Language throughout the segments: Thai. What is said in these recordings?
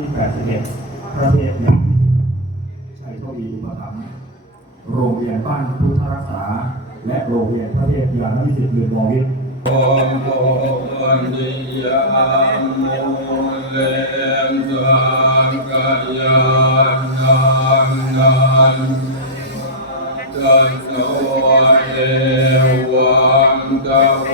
ที่81พระเทพยานชัยทวีอุปถัมภ์โรงเรียนบ้านพุทธรักษา และโรงเรียนพระเทพยานวิสิตเรือนวงวิทย์โอมโอนิยามมุเลมสังกายานันนันตัสโนเอวังตะวั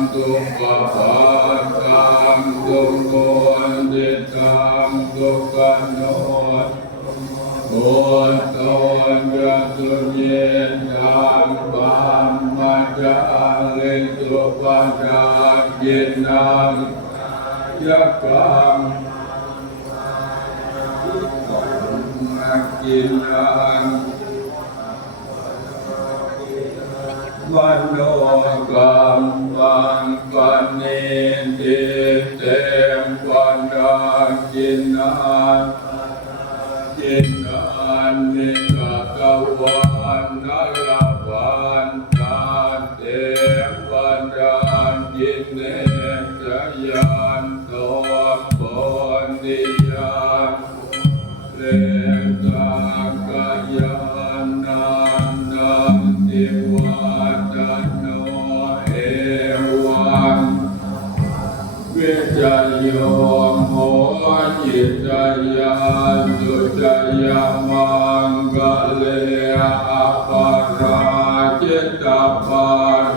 าปันลังเดเดเดปัญญามิโกกะเลอาภิเสสัพพะพุทานกาปันโตปะโมนตัตติสุนันสุมังกัลังตุปะปะตังตุโกนิตังตุกันโนโกนตนกระสุนเยนตังปัมมาจาลิตุปัญญากินังยักังกินัง วันโนกัมปังปันเนติเตมปันดากินนากินนานนิกะกวันนาลาวันตาเตมปันดากินเนจยันโตปนิ โมยิจยาสุจยามังกะเลอาปะราจิตปัน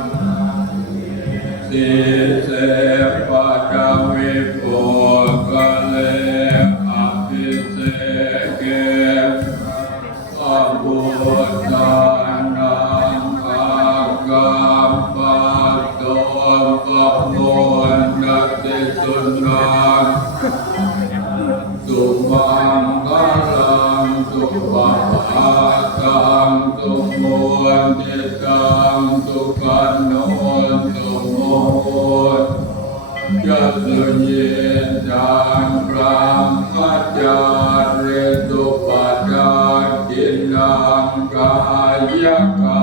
สิเสปัตวิปุกะเลอภิเสเก ตังสุโมติตังตุกันโนตุโมยัสเยจันพรามมัจจาเรตุปัจจากินังกายกา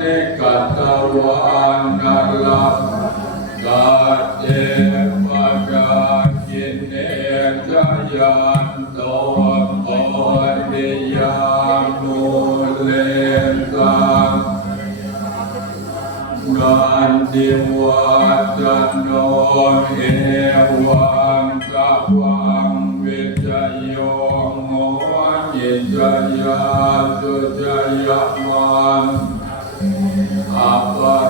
นิกตวันนลลับกัจเจปัญญากินเนจยันโตปนิยามุเลสังกันติวัตโนเอว อั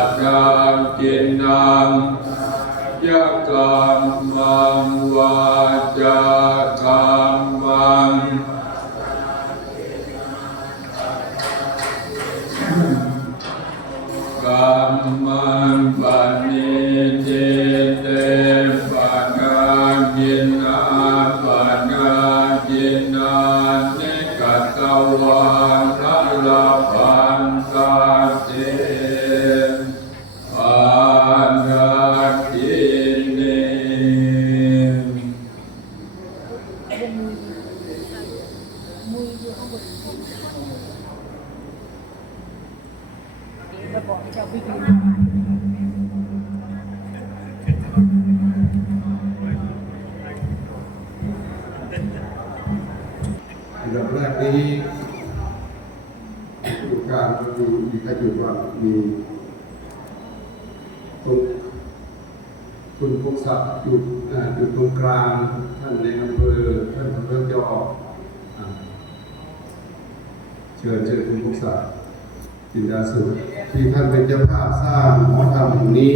สุปังจินนังยะกกัมมังวาจากัมมังกัมมังปัน มือมืออยู่ข้างบนระบอกจะวิ่งอันดับแรกนี้การดูดีก็อยู่ว่ามีคุณคุณพวกศัพท์อยู่อยู่ตรงกลางานในอำเภอท่านอำเภอจออ่าเชิญเชิญคุณพงศักดิ์จินดาสุขที่ท่านเป็นเจ้าภาพสร้างหอธรรมแห่งนี้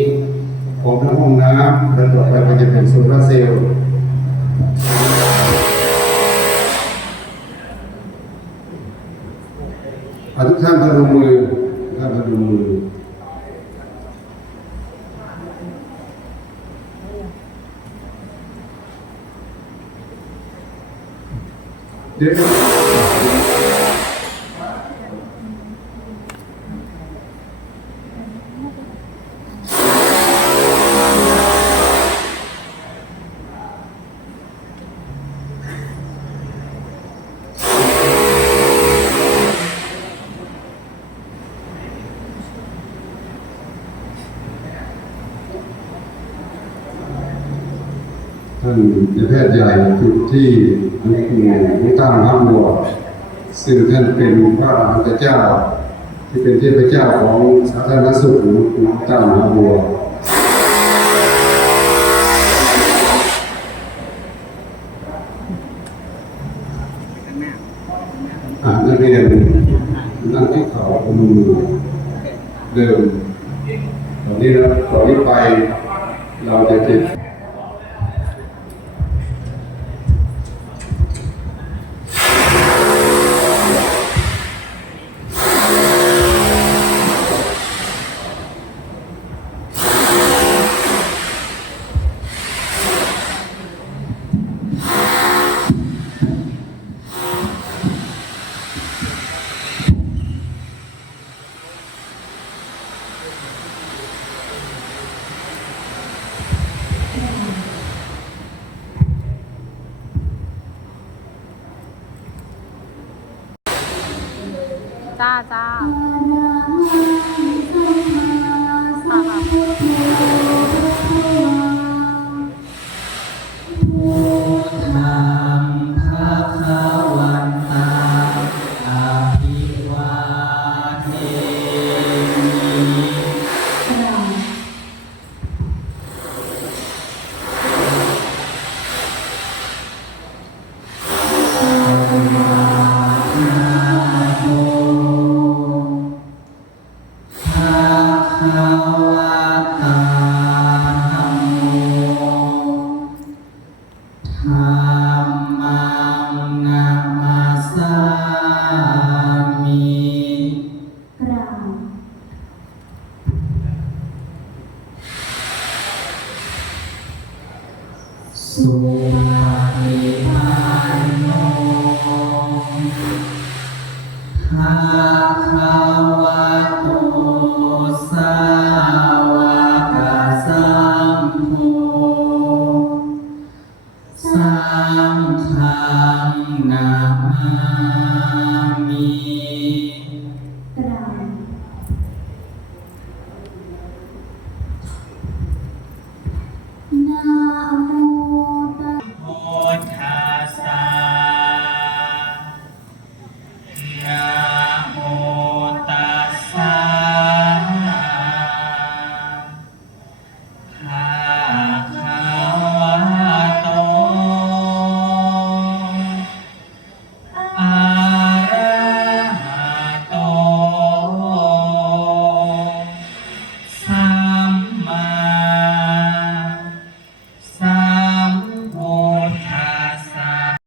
พร้อมทั้งห้องน้ำและต่อไปก็จะเป็นโซลาร์เซลล์ทุกท่านพนมมือท่านพนมมือ เเป็นแพทย์ใหญ่จุดที่หลวงปู่หลวงตาพระบัวซึ่งท่านเป็นพระอรหันตเจ้า ที่เป็นเทพเจ้าของสาธารณสุขหลวงปู่หลวงตาพระบัวอ่านักเรียนนั่งที่เขาพนมมือเดิมตอนนี้เราตอนนี้ไปเราจะติด จ้าจ้าค่ะค่ะ